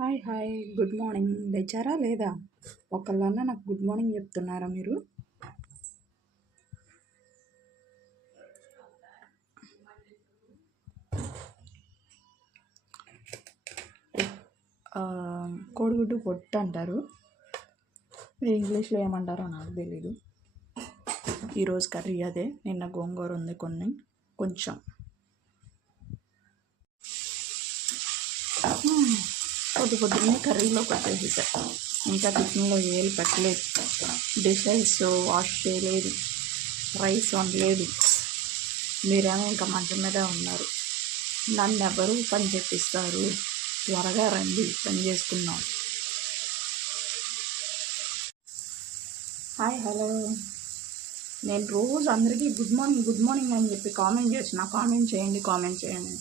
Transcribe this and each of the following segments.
Hi hi. Good morning. లేచారా? లేదా? ఒకళ్ళన్నా నాకు గుడ్ మార్నింగ్ చెప్తున్నారా మీరు? కోడిగుడ్డు పొట్టు అంటారు మీరు ఇంగ్లీష్లో ఏమంటారో నాకు తెలీదు. ఈరోజు కర్రీ అదే. నిన్న గోంగూర ఉంది కొన్ని. కొంచెం. పొద్దు పొద్దున్నే కర్రీలో పెట్టేసేసా ఇంకా టిఫిన్లో ఏది పెట్టలేదు. డిషెస్ వాష్ చేయలేదు. రైస్ వండలేదు. మీరేమో ఇంకా మంచం మీద ఉన్నారు. నన్ను ఎవరు పని చెప్పిస్తారు త్వరగా రండి పని చేసుకున్నాం హాయ్ హలో. నేను రోజు అందరికీ గుడ్ మార్నింగ్ గుడ్ మార్నింగ్ అని చెప్పి కామెంట్ చేసిన కామెంట్ చేయండి కామెంట్ చేయండి.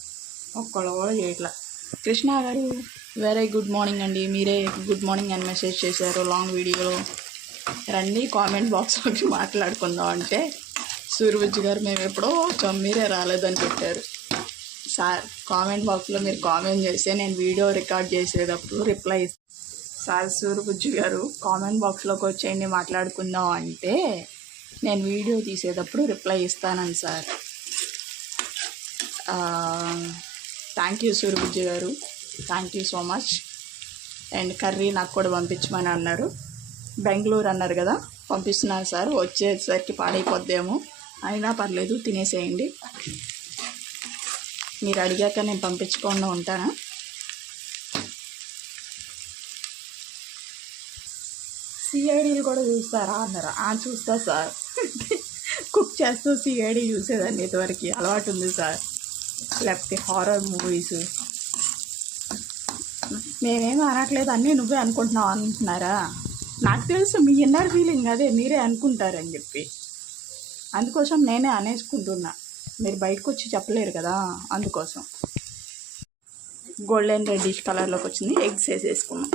ఒక్కళ్ళు కూడా చేయట్లా. కృష్ణ గారు వెరీ గుడ్ మార్నింగ్ అండి. మీరే గుడ్ మార్నింగ్ అని మెసేజ్ చేశారు లాంగ్ వీడియోలో రండి కామెంట్ బాక్స్లోకి మాట్లాడుకుందాం అంటే సూర్యబుజ్జి గారు మేము ఎప్పుడో వచ్చాం మీరే రాలేదని చెప్పారు. సార్ కామెంట్ బాక్స్లో మీరు కామెంట్ చేస్తే నేను వీడియో రికార్డ్ చేసేటప్పుడు reply sir Suryabujji garu comment బాక్స్లోకి వచ్చేయండి మాట్లాడుకుందాం అంటే నేను వీడియో తీసేటప్పుడు రిప్లై ఇస్తానని sir. Thank you Suryabujji garu. Thank you so much and curry నాకు కూడా పంపించమని అన్నారు. బెంగళూరు అన్నారు కదా పంపిస్తున్నారు సార్. వచ్చేసరికి పాడైపోద్దేమో. అయినా పర్లేదు తినేసేయండి. మీరు అడిగాక నేను పంపించకుండా ఉంటానా? సిఐడీలు కూడా చూస్తారా అన్నారు? ఆ చూస్తా సార్. కుక్ చేస్తూ సిఐడి చూసేదాన్ని ఇదివరకు. అలవాటు ఉంది సార్. లేకపోతే హారర్ మూవీస్ నేనేం అనట్లేదు అన్నీ నువ్వే అనుకుంటున్నావు అనుకుంటున్నారా నాకు తెలుసు మీ ఇన్నర్ ఫీలింగ్ అదే మీరే అనుకుంటారని చెప్పి. అందుకోసం నేనే అనేసుకుంటున్నా. మీరు బయటకు వచ్చి చెప్పలేరు కదా అందుకోసం. గోల్డెన్ రెడ్డిష్ కలర్లోకి వచ్చింది ఎగ్స్ వేసేసుకున్నాం.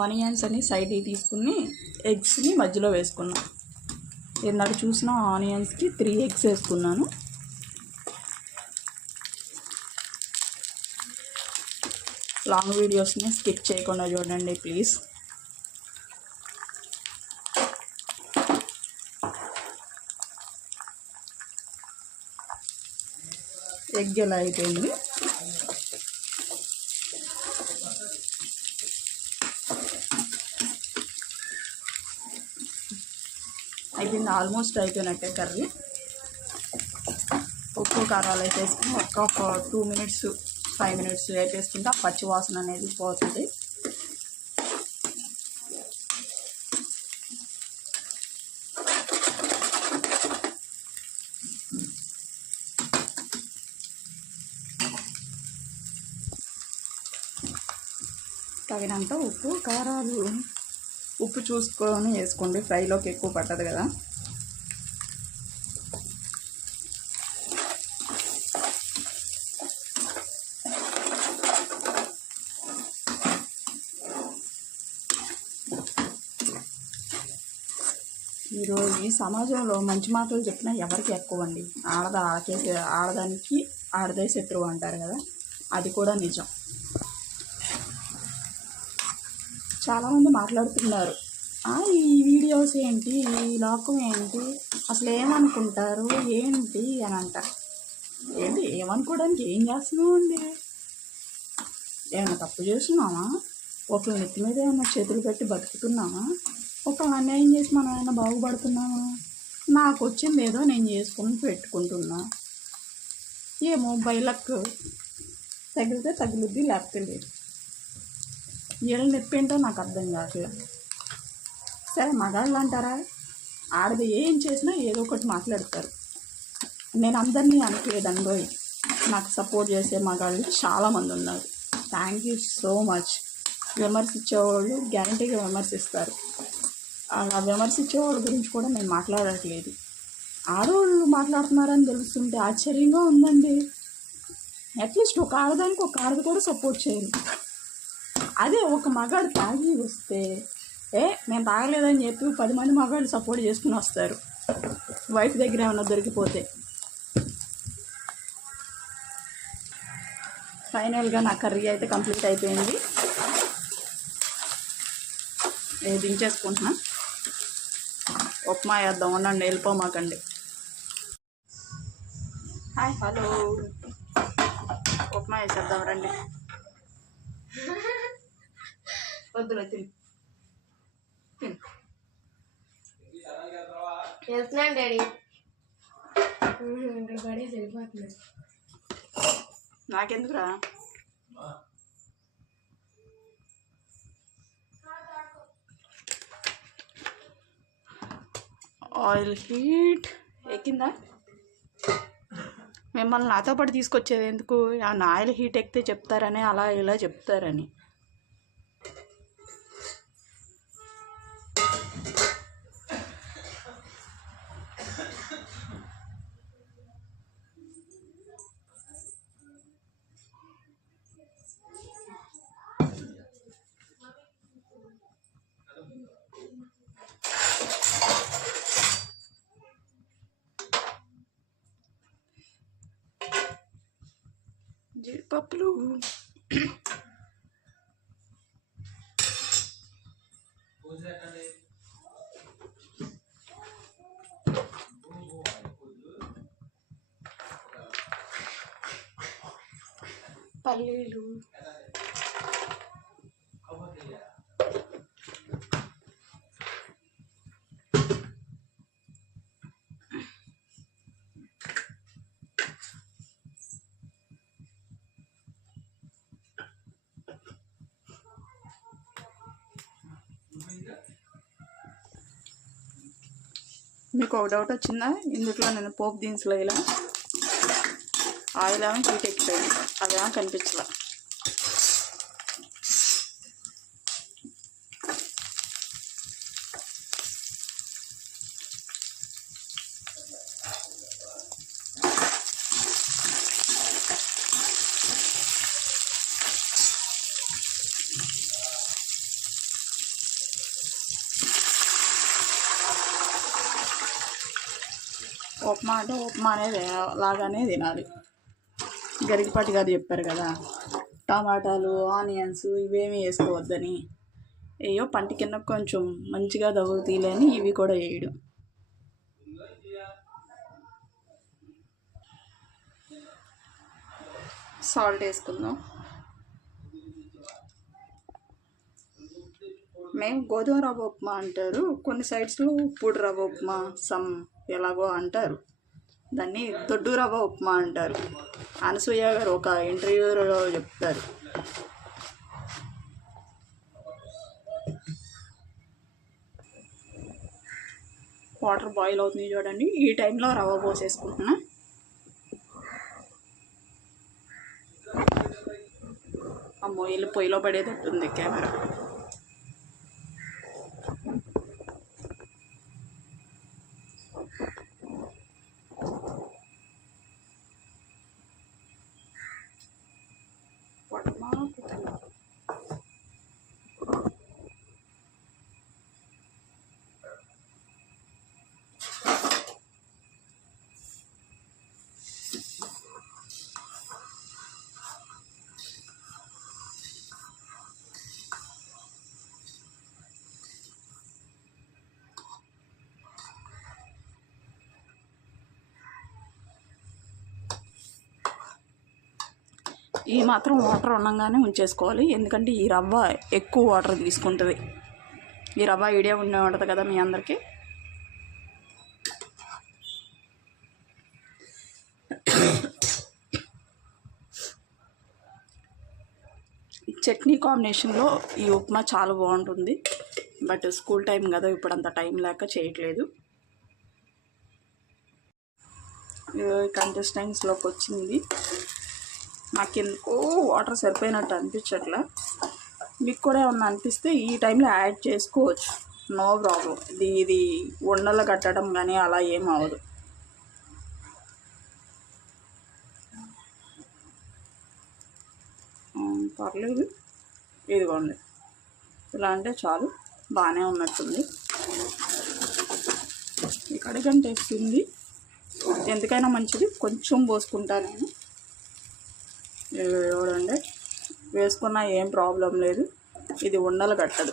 ఆనియన్స్ అని సైడ్ తీసుకుని ఎగ్స్ని మధ్యలో వేసుకున్నాం. ఇందాక చూసిన ఆనియన్స్కి త్రీ ఎగ్స్ వేసుకున్నాను. లాంగ్ వీడియోస్ని స్కిప్ చేయకుండా చూడండి ప్లీజ్. ఎగ్ ఎలా అయిపోయింది. అయిపోయింది ఆల్మోస్ట్ అయిపోయినట్టే కర్రీ. ఉప్పు కారాలు వేసేసుకుని ఒక్క టూ మినిట్స్ ఫైవ్ మినిట్స్ వేపేసుకుంటే ఆ పచ్చి వాసన అనేది పోతుంది. తగినంత ఉప్పు కారాలు ఉప్పు చూసుకొని వేసుకోండి. ఫ్రైలోకి ఎక్కువ పట్టదు కదా. ఈరోజు ఈ సమాజంలో మంచి మాటలు చెప్పినా ఎవరికి ఎక్కువ అండి ఆడద ఆడకేసే ఆడదానికి ఆడదే శత్రువు అంటారు కదా. అది కూడా నిజం. చాలామంది మాట్లాడుతున్నారు. ఈ వీడియోస్ ఏంటి? ఈ లోకం ఏంటి? అసలు ఏమనుకుంటారు? ఏంటి? అని అంట ఏంటి? ఏమనుకోవడానికి ఏం చేస్తున్నావు అండి? ఏమైనా తప్పు చేస్తున్నామా ఒకరి నెత్తి మీద ఏమైనా చేతులు పెట్టి బతుకుతున్నామా ఒక అన్యాయం చేసి మనం ఏమైనా బాగుపడుతున్నామా నాకు వచ్చింది ఏదో నేను చేసుకుని పెట్టుకుంటున్నా. ఏమో బయలకు తగిలితే తగులుద్ది లేకపోతే లేదు. వీళ్ళ నొప్పి ఏంటో నాకు అర్థం కావట్లేదు సరే మగాళ్ళు అంటారా? ఆడది ఏం చేసినా ఏదో ఒకటి మాట్లాడతారు. నేను అందరినీ అనట్లేదండి పోయి నాకు సపోర్ట్ చేసే మగాళ్ళు చాలామంది ఉన్నారు. థ్యాంక్ యూ సో మచ్ విమర్శించేవాళ్ళు గ్యారంటీగా విమర్శిస్తారు. అలా విమర్శించేవాళ్ళ గురించి కూడా నేను మాట్లాడట్లేదు. ఆడవాళ్ళు మాట్లాడుతున్నారని తెలుస్తుంటే ఆశ్చర్యంగా ఉందండి. అట్లీస్ట్ ఒక ఆడదానికి ఒక ఆడది కూడా సపోర్ట్ చేయండి అదే ఒక మగాడు తాగి వస్తే ఏ నేను తాగలేదని చెప్పి పది మంది మగాళ్ళు సపోర్ట్ చేసుకుని వస్తారు. వైఫ్ దగ్గర ఏమైనా దొరికిపోతే. ఫైనల్గా నా కర్రీ అయితే కంప్లీట్ అయిపోయింది. నేను దించేసుకుంటున్నా. ఉప్మా వేద్దాం ఉండండి వెళ్ళిపోమాకండి హాయ్ హలో ఉప్మా వేసేద్దాం రండి. వద్దులే తిని. వెళ్తున్నాను డాడీ. పడే నాకెందుకురా? Oil heat. ఎక్కిందా? మిమ్మల్ని నాతో పాటు తీసుకొచ్చేది ఎందుకు? ఆయిల్ హీట్ ఎక్కితే చెప్తారని అలా ఇలా చెప్తారని. Tá Pablo. Palilu. మీకు ఒక డౌట్ వచ్చిందా? ఇందులో నేను పోపు దినుసులు ఇలా ఆయిల్ ఏమో హీట్ ఎక్కిపోయింది. అదేమో కనిపించలే. ఉప్మా అంటే ఉప్మా అనేది లాగానే తినాలి. గరికపాటి గారు చెప్పారు కదా టమాటాలు ఆనియన్స్ ఇవేమి వేసుకోవద్దని. అయ్యో పంట కింద కొంచెం మంచిగా తగులుతీలేని ఇవి కూడా వేయడం సాల్ట్ వేసుకుందాం. మేము గోధుమ రవ్వ ఉప్మా అంటారు. కొన్ని సైడ్స్లో ఉప్పుడు రవ్వ ఉప్మా సమ్ ఎలాగో అంటారు. దాన్ని దొడ్డు రవ్వ ఉప్మా అంటారు. అనసూయ గారు ఒక ఇంటర్వ్యూలో చెప్తారు. వాటర్ బాయిల్ అవుతుంది చూడండి. ఈ టైంలో రవ్వ పోసేసుకుంటున్నా. అమ్మో ఇల్లు పొయ్యిలో పడేటట్టుంది కెమెరా. ఈ మాత్రం వాటర్ ఉండగానే ఉంచేసుకోవాలి. ఎందుకంటే ఈ రవ్వ ఎక్కువ వాటర్ తీసుకుంటుంది. ఈ రవ్వ ఐడియా ఉండే ఉంటుంది కదా మీ అందరికీ? చట్నీ కాంబినేషన్లో ఈ ఉప్మా చాలా బాగుంటుంది. బట్ స్కూల్ టైం కదా ఇప్పుడు అంత టైం లేక చేయట్లేదు. కంటెస్టెంట్స్లోకి వచ్చింది. నాకు ఎందుకో వాటర్ సరిపోయినట్టు అనిపించట్లే. మీకు కూడా ఏమన్నా అనిపిస్తే ఈ టైంలో యాడ్ చేసుకోవచ్చు. No problem. ఇది ఇది ఉండలు కట్టడం కానీ అలా ఏం అవ్వదు. పర్లేదు. ఇదిగోండి. ఇలా అంటే చాలు. బాగానే ఉన్నట్టుంది. ఇక్కడ కంటే వస్తుంది ఎందుకైనా మంచిది. కొంచెం పోసుకుంటాను నేను. చూడండి వేసుకున్నా ఏం ప్రాబ్లం లేదు. ఇది ఉండలు కట్టదు.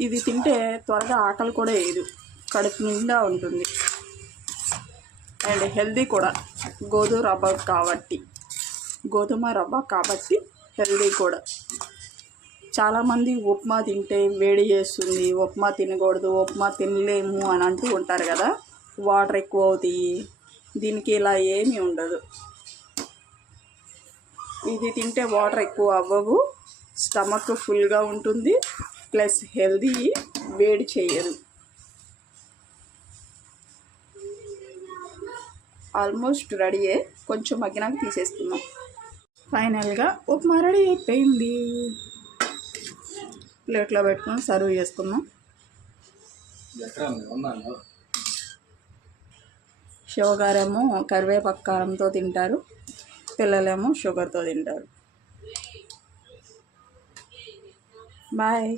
ఇది తింటే త్వరగా ఆకలి కూడా వేయదు. కడుపు నిండా ఉంటుంది. అండ్ హెల్దీ కూడా. గోధుమ రవ్వ కాబట్టి. గోధుమ రవ్వ కాబట్టి హెల్దీ కూడా. చాలామంది ఉప్మా తింటే వేడి చేస్తుంది. ఉప్మా తినకూడదు. ఉప్మా తినలేము అని అంటూ ఉంటారు కదా. వాటర్ ఎక్కువ అవుతాయి. దీనికి ఇలా ఏమీ ఉండదు. ఇది తింటే వాటర్ ఎక్కువ అవ్వవు. స్టమక్ ఫుల్గా ఉంటుంది. ప్లస్ హెల్దీ వేడి చేయదు. ఆల్మోస్ట్ రెడీయే కొంచెం మగ్గినాక తీసేస్తున్నాం ఫైనల్గా ఉప్మా రెడీ అయిపోయింది. ప్లేట్లో పెట్టుకొని సర్వ్ చేసుకుందాం. శివగారేమో కరివేపాకు కారంతో తింటారు పిల్లలేమో షుగర్తో తింటారు. బాయ్.